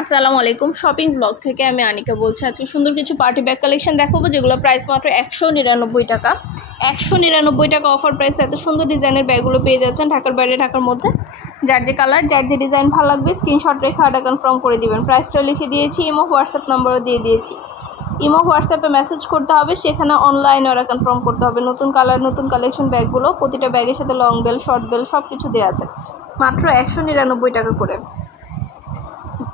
আসসালামু আলাইকুম shopping blog থেকে আমি আনিকা বলছি। আজকে সুন্দর কিছু পার্টি ব্যাগ কালেকশন দেখাবো যেগুলো প্রাইস মাত্র 199 টাকা। 199 টাকা অফার প্রাইস। এত সুন্দর ডিজাইনের ব্যাগগুলো পেয়ে যাচ্ছেন ঢাকার বাইরে ঢাকার মধ্যে। যার যে কালার যার যে ডিজাইন ভালো লাগবে স্ক্রিনশট রেখে অর্ডার কনফার্ম করে দিবেন। প্রাইসটাও লিখে দিয়েছি, ইমো হোয়াটসঅ্যাপ নাম্বারও দিয়ে দিয়েছি। ইমো হোয়াটসঅ্যাপে মেসেজ করতে হবে, সেখানে অনলাইনে অর্ডার কনফার্ম করতে হবে। নতুন কালার নতুন কালেকশন ব্যাগগুলো প্রতিটা ব্যাগের সাথে লং বেল শর্ট বেল সব কিছু দেওয়া আছে, মাত্র 199 টাকা করে।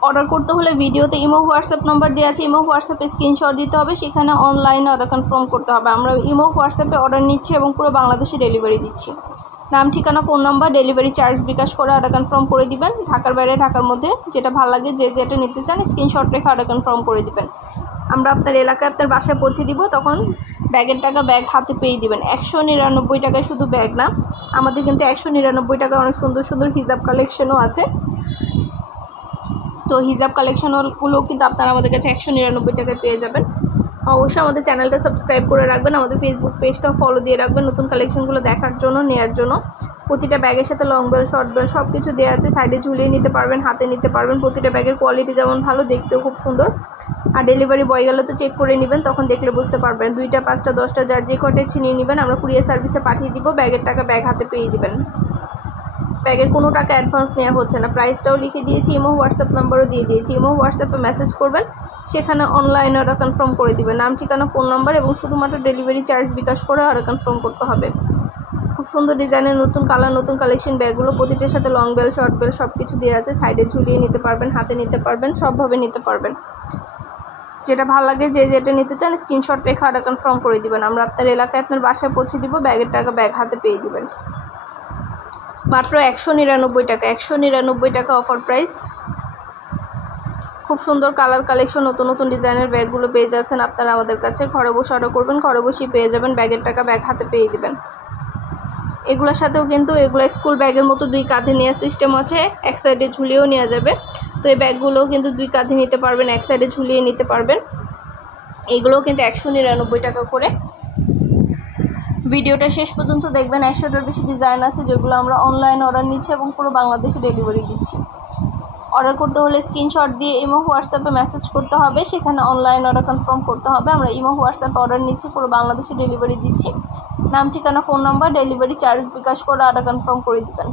অর্ডার করতে হলে ভিডিওতে ইমো হোয়াটসঅ্যাপ নাম্বার দেওয়া আছে, ইমো হোয়াটসঅ্যাপে স্ক্রিনশট দিতে হবে, সেখানে অনলাইনে অর্ডার কনফার্ম করতে হবে। আমরা ইমো হোয়াটসঅ্যাপে অর্ডার নিচ্ছি এবং পুরো বাংলাদেশে ডেলিভারি দিচ্ছি। নাম ঠিকানা ফোন নাম্বার ডেলিভারি চার্জ বিকাশ করে অর্ডার কনফার্ম করে দিবেন। ঢাকার বাইরে ঢাকার মধ্যে যেটা ভালো লাগে যে যেটা নিতে চান স্ক্রিনশট রেখে অর্ডার কনফার্ম করে দিবেন। আমরা আপনার এলাকায় আপনার বাসায় পৌঁছে দিব, তখন ব্যাগের টাকা ব্যাগ হাতে পেয়ে দিবেন। 199 টাকায় শুধু ব্যাগ না, আমাদের কিন্তু 199 টাকায় অনেক সুন্দর সুন্দর হিজাব কালেকশনও আছে। তো হিজাব কালেকশনগুলো কিন্তু আপনারা আমাদের কাছে 199 টাকায় পেয়ে যাবেন। অবশ্যই আমাদের চ্যানেলটা সাবস্ক্রাইব করে রাখবেন, আমাদের ফেসবুক পেজটা ফলো দিয়ে রাখবেন নতুন কালেকশনগুলো দেখার জন্য নেওয়ার জন্য। প্রতিটা ব্যাগের সাথে লং বেল শর্ট বেল সব কিছু দেওয়া আছে, সাইডে ঝুলিয়ে নিতে পারবেন, হাতে নিতে পারবেন। প্রতিটা ব্যাগের কোয়ালিটি যেমন ভালো, দেখতেও খুব সুন্দর। আর ডেলিভারি বয় গেলে তো চেক করে নেবেন, তখন দেখলে বুঝতে পারবেন। 2টা 5টা 10টা যার যে কটায় ছিনিয়ে নেবেন, আমরা কুরিয়ার সার্ভিসে পাঠিয়ে দিব। ব্যাগের টাকা ব্যাগ হাতে পেয়ে দিবেন। ব্যাগের কোনো টাকা অ্যাডভান্স নেওয়া হচ্ছে না। প্রাইসটাও লিখে দিয়েছি, ইমো হোয়াটসঅ্যাপ নাম্বারও দিয়ে দিয়েছি। ইমো হোয়াটসঅ্যাপে মেসেজ করবেন, সেখানে অনলাইনে অর্ডার কনফার্ম করে দিবেন। নাম ঠিকানা ফোন নাম্বার এবং শুধুমাত্র ডেলিভারি চার্জ বিকাশ করে অর্ডার কনফার্ম করতে হবে। খুব সুন্দর ডিজাইনের নতুন কালার নতুন কালেকশন ব্যাগগুলো প্রতিটার সাথে লং বেল শর্ট বেল সব কিছু দেওয়া আছে। সাইডে ঝুলিয়ে নিতে পারবেন, হাতে নিতে পারবেন, সবভাবে নিতে পারবেন। যেটা ভালো লাগে যে যেটা নিতে চান স্ক্রিনশট রেখে অর্ডার কনফার্ম করে দিবেন। আমরা আপনার এলাকায় আপনার বাসায় পৌঁছে দিব, ব্যাগের টাকা ব্যাগ হাতে পেয়ে দিবেন। মাত্র 199 টাকা। 199 টাকা অফার প্রাইস। খুব সুন্দর কালার কালেকশন নতুন নতুন ডিজাইনের ব্যাগগুলো পেয়ে যাচ্ছেন আপনারা আমাদের কাছে। ঘরে বসে অর্ডার করবেন, ঘরে বসেই পেয়ে যাবেন। ব্যাগের টাকা ব্যাগ হাতে পেয়ে দিবেন। এগুলোর সাথেও কিন্তু এগুলো স্কুল ব্যাগের মতো 2 কাঁধে নেওয়ার সিস্টেম আছে, এক সাইডে ঝুলিয়েও নেওয়া যাবে। তো এই ব্যাগগুলোও কিন্তু 2 কাঁধে নিতে পারবেন, এক সাইডে ঝুলিয়ে নিতে পারবেন। এগুলোও কিন্তু 199 টাকা করে। ভিডিওটা শেষ পর্যন্ত দেখবেন। 100টার বেশি ডিজাইন আছে যেগুলো আমরা অনলাইন অর্ডার নিচ্ছি এবং পুরো বাংলাদেশে ডেলিভারি দিচ্ছি। অর্ডার করতে হলে স্ক্রিনশট দিয়ে ইমো হোয়াটসঅ্যাপে মেসেজ করতে হবে, সেখানে অনলাইন অর্ডার কনফার্ম করতে হবে। আমরা ইমো হোয়াটসঅ্যাপে অর্ডার নিচ্ছি, পুরো বাংলাদেশে ডেলিভারি দিচ্ছি। নাম ঠিকানা ফোন নাম্বার ডেলিভারি চার্জ বিকাশ করে অর্ডার কনফার্ম করে দেবেন।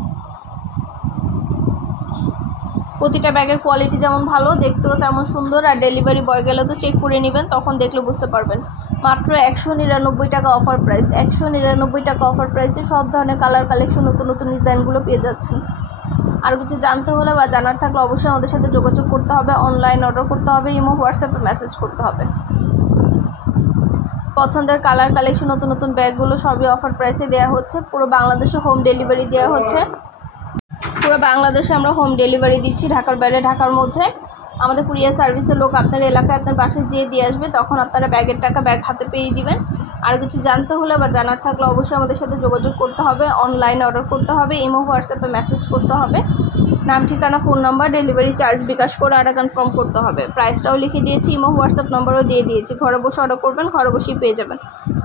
প্রতিটা ব্যাগের কোয়ালিটি যেমন ভালো, দেখতেও তেমন সুন্দর। আর ডেলিভারি বয় গেলে তো চেক করে নেবেন, তখন দেখলে বুঝতে পারবেন। মাত্র 199 টাকা অফার প্রাইস। 199 টাকা অফার প্রাইসে সব ধরনের কালার কালেকশন নতুন নতুন ডিজাইনগুলো পেয়ে যাচ্ছেন। আর কিছু জানতে হলে বা জানার থাকলে অবশ্যই আমাদের সাথে যোগাযোগ করতে হবে, অনলাইন অর্ডার করতে হবে, ইমো হোয়াটসঅ্যাপে মেসেজ করতে হবে। পছন্দের কালার কালেকশন নতুন নতুন ব্যাগগুলো সবই অফার প্রাইসে দেওয়া হচ্ছে। পুরো বাংলাদেশে হোম ডেলিভারি দেওয়া হচ্ছে। পুরো বাংলাদেশে আমরা হোম ডেলিভারি দিচ্ছি, ঢাকার বাইরে ঢাকার মধ্যে। আমাদের কুরিয়ার সার্ভিসের লোক আপনার এলাকায় আপনার বাসায় যেয়ে দিয়ে আসবে, তখন আপনারা ব্যাগের টাকা ব্যাগ হাতে পেয়ে দিবেন। আর কিছু জানতে হলে বা জানার থাকলে অবশ্যই আমাদের সাথে যোগাযোগ করতে হবে, অনলাইনে অর্ডার করতে হবে, ইমো হোয়াটসঅ্যাপে মেসেজ করতে হবে। নাম ঠিকানা ফোন নাম্বার ডেলিভারি চার্জ বিকাশ করে অর্ডার কনফার্ম করতে হবে। প্রাইসটাও লিখে দিয়েছি, ইমো হোয়াটসঅ্যাপ নাম্বারও দিয়ে দিয়েছি। ঘরে বসে অর্ডার করবেন, ঘরে বসেই পেয়ে যাবেন।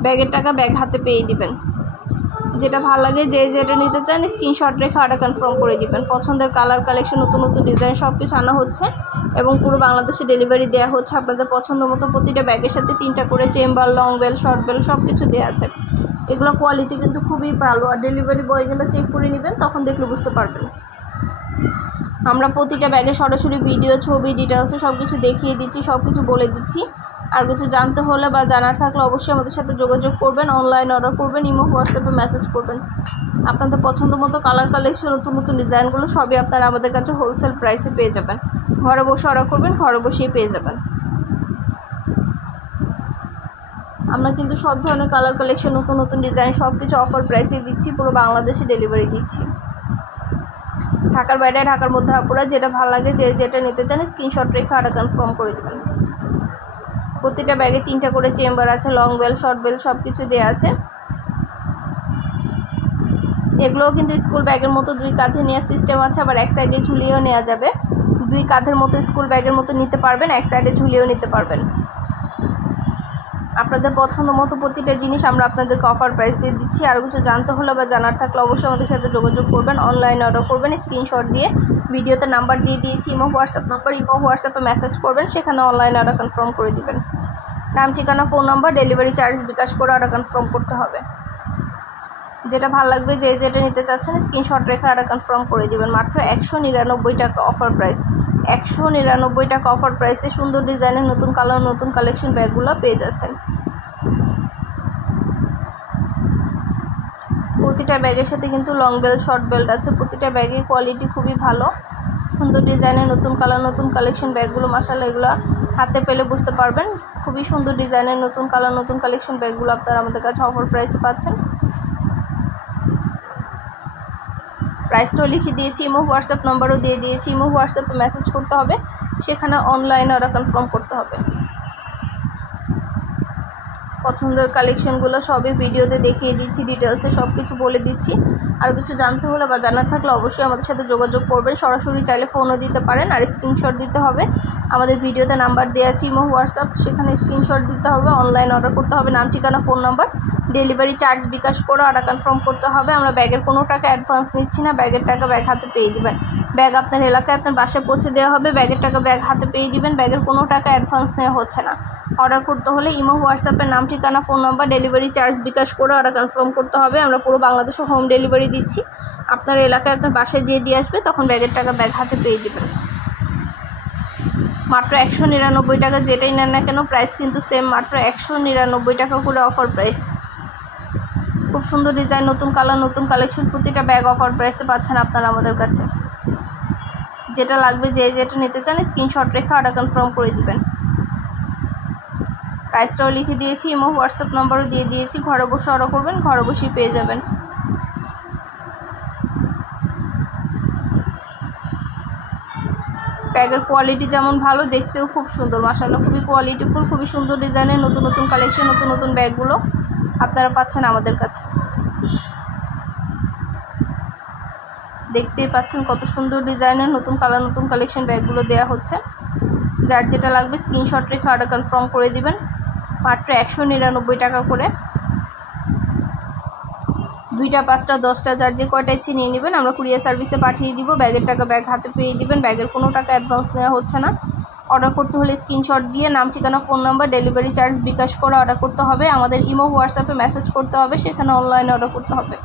ব্যাগের টাকা ব্যাগ হাতে পেয়ে দিবেন। যেটা ভালো লাগে যে যেটা নিতে চান স্ক্রিনশট রেখে অর্ডার কনফার্ম করে দিবেন। পছন্দের কালার কালেকশন নতুন নতুন ডিজাইন সব কিছু আনা হচ্ছে এবং পুরো বাংলাদেশে ডেলিভারি দেওয়া হচ্ছে। আপনাদের পছন্দ মতো প্রতিটা ব্যাগের সাথে 3টা করে chamber long bell short bell সব কিছু দেওয়া আছে। এগুলো কোয়ালিটি কিন্তু খুবই ভালো। আর ডেলিভারি বয় গেলে চেক করে নেবেন, তখন দেখলে বুঝতে পারবেন। আমরা প্রতিটা ব্যাগে সরাসরি ভিডিও ছবি ডিটেলসে সব কিছু দেখিয়ে দিচ্ছি, সব কিছু বলে দিচ্ছি। আর কিছু জানতে হলে বা জানার থাকলে অবশ্যই আমাদের সাথে যোগাযোগ করবেন, অনলাইন অর্ডার করবেন, ইমো হোয়াটসঅ্যাপে মেসেজ করবেন। আপনাদের পছন্দ মতো কালার কালেকশন নতুন নতুন ডিজাইনগুলো সবই আপনারা আমাদের কাছে হোলসেল প্রাইসে পেয়ে যাবেন। ঘরে বসে অর্ডার করবেন, ঘরে বসেই পেয়ে যাবেন। আমরা কিন্তু সব ধরনের কালার কালেকশন নতুন নতুন ডিজাইন সব কিছু অফার প্রাইসে দিচ্ছি, পুরো বাংলাদেশে ডেলিভারি দিচ্ছি। ঢাকার বাইরে ঢাকার মধ্যে আপনারা যেটা ভালো লাগে যে যেটা নিতে চান স্ক্রিনশট রেখে অর্ডার কনফার্ম করে দেবেন। প্রতিটা ব্যাগে 3টা করে চেম্বার আছে, লং বেল শর্ট বেল সব কিছু দেওয়া আছে। এগুলোও কিন্তু স্কুল ব্যাগের মতো 2 কাঁধে নেওয়ার সিস্টেম আছে, আবার এক সাইডে ঝুলিয়েও নেওয়া যাবে। 2 কাঁধের মতো স্কুল ব্যাগের মতো নিতে পারবেন, এক সাইডে ঝুলিয়েও নিতে পারবেন। আপনাদের পছন্দ মতো প্রতিটা জিনিস আমরা আপনাদেরকে অফার প্রাইস দিয়ে দিচ্ছি। আর কিছু জানতে হলে বা জানার থাকলে অবশ্যই আমাদের সাথে যোগাযোগ করবেন, অনলাইনে অর্ডার করবেন। স্ক্রিনশট দিয়ে ভিডিওতে নাম্বার দিয়ে দিয়েছি, ইমো হোয়াটসঅ্যাপ নাম্বার, ইমো হোয়াটসঅ্যাপে মেসেজ করবেন, সেখানে অনলাইনে অর্ডার কনফার্ম করে দিবেন। নাম, ঠিকানা, ফোন নাম্বার, ডেলিভারি চার্জ বিকাশ করে অর্ডার কনফার্ম করতে হবে। যেটা ভালো লাগবে, যেটা নিতে চাচ্ছেন স্ক্রিনশট রেখে অর্ডার কনফার্ম করে দিবেন। মাত্র 199 টাকা অফার প্রাইস। 199 টাকা অফার প্রাইসে সুন্দর ডিজাইনের নতুন কালার, নতুন কালেকশন ব্যাগগুলো পেয়ে যাচ্ছেন। প্রতিটা ব্যাগের সাথে কিন্তু লং বেল্ট, শর্ট বেল্ট আছে। প্রতিটা ব্যাগের কোয়ালিটি খুবই ভালো। সুন্দর ডিজাইনের নতুন কালার, নতুন কালেকশন ব্যাগগুলো মাশাআল্লাহ এগুলো হাতে পেলে বুঝতে পারবেন। খুবই সুন্দর ডিজাইনের নতুন কালার, নতুন কালেকশন ব্যাগগুলো আপনারা আমাদের কাছে অফার প্রাইসে পাচ্ছেন। প্রাইসটাও লিখে দিয়েছি, ইমো হোয়াটসঅ্যাপ নাম্বারও দিয়ে দিয়েছি। ইমো হোয়াটসঅ্যাপে মেসেজ করতে হবে, সেখানে অনলাইনে অর্ডার কনফার্ম করতে হবে। পছন্দের কালেকশনগুলো সবই ভিডিওতে দেখিয়ে দিচ্ছি, ডিটেলসে সব কিছু বলে দিচ্ছি। আর কিছু জানতে হলে বা জানার থাকলে অবশ্যই আমাদের সাথে যোগাযোগ করবেন। সরাসরি চাইলে ফোনও দিতে পারেন, আর স্ক্রিনশট দিতে হবে। আমাদের ভিডিওতে নাম্বার দেওয়া আছে ইমো হোয়াটসঅ্যাপ, সেখানে স্ক্রিনশট দিতে হবে, অনলাইন অর্ডার করতে হবে। নাম, ঠিকানা, ফোন নাম্বার, ডেলিভারি চার্জ বিকাশ করে অর্ডার কনফার্ম করতে হবে। আমরা ব্যাগের কোনো টাকা অ্যাডভান্স নিচ্ছি না, ব্যাগের টাকা ব্যাগ হাতে পেয়ে দিবেন। ব্যাগ আপনার এলাকায় আপনার বাসায় পৌঁছে দেওয়া হবে, ব্যাগের টাকা ব্যাগ হাতে পেয়ে দিবেন। ব্যাগের কোনো টাকা অ্যাডভান্স নেওয়া হচ্ছে না। অর্ডার করতে হলে ইমো হোয়াটসঅ্যাপের নাম, ঠিকানা, ফোন নাম্বার, ডেলিভারি চার্জ বিকাশ করে অর্ডার কনফার্ম করতে হবে। আমরা পুরো বাংলাদেশে হোম ডেলিভারি দিচ্ছি। আপনার এলাকায় আপনার বাসায় যেয়ে দিয়ে আসবে, তখন ব্যাগের টাকা ব্যাগ হাতে পেয়ে দেবেন। মাত্র 199 টাকা, যেটাই নেন না কেন প্রাইস কিন্তু সেম, মাত্র 199 টাকা করে অফার প্রাইস। খুব সুন্দর ডিজাইন, নতুন কালার, নতুন কালেকশন, প্রতিটা ব্যাগ অফার প্রাইসে পাচ্ছেন আপনারা আমাদের কাছে। যেটা লাগবে, যেটা নিতে চান স্ক্রিনশট রেখে অর্ডার কনফার্ম করে দিবেন। প্রাইসটাও লিখে দিয়েছি, ইমো হোয়াটসঅ্যাপ নাম্বারও দিয়ে দিয়েছি। ঘরে বসে অর্ডার করবেন, ঘরে বসেই পেয়ে যাবেন। ব্যাগের কোয়ালিটি যেমন ভালো, দেখতেও খুব সুন্দর মাশাআল্লাহ, খুবই কোয়ালিটিফুল, খুবই সুন্দর ডিজাইনের নতুন নতুন কালেকশন, নতুন নতুন ব্যাগগুলো আপনারা পাচ্ছেন আমাদের কাছে। দেখতেই পাচ্ছেন কত সুন্দর ডিজাইনের নতুন কালার, নতুন কালেকশন ব্যাগগুলো দেওয়া হচ্ছে। যার যেটা লাগবে স্ক্রিনশট রেখে অর্ডার কনফার্ম করে দিবেন। মাত্র 199 টাকা করে। 2টা, 5টা, 10টা যার যে কয়টা ইচ্ছে নিয়ে নেবেন, আমরা কুরিয়ার সার্ভিসে পাঠিয়ে দিব। ব্যাগের টাকা ব্যাগ হাতে পেয়ে দিবেন, ব্যাগের কোনো টাকা অ্যাডভান্স নেওয়া হচ্ছে না। অর্ডার করতে হলে স্ক্রিনশট দিয়ে নাম, ঠিকানা, ফোন নাম্বার, ডেলিভারি চার্জ বিকাশ করে অর্ডার করতে হবে। আমাদের ইমো হোয়াটসঅ্যাপে মেসেজ করতে হবে, সেখানে অনলাইনে অর্ডার করতে হবে।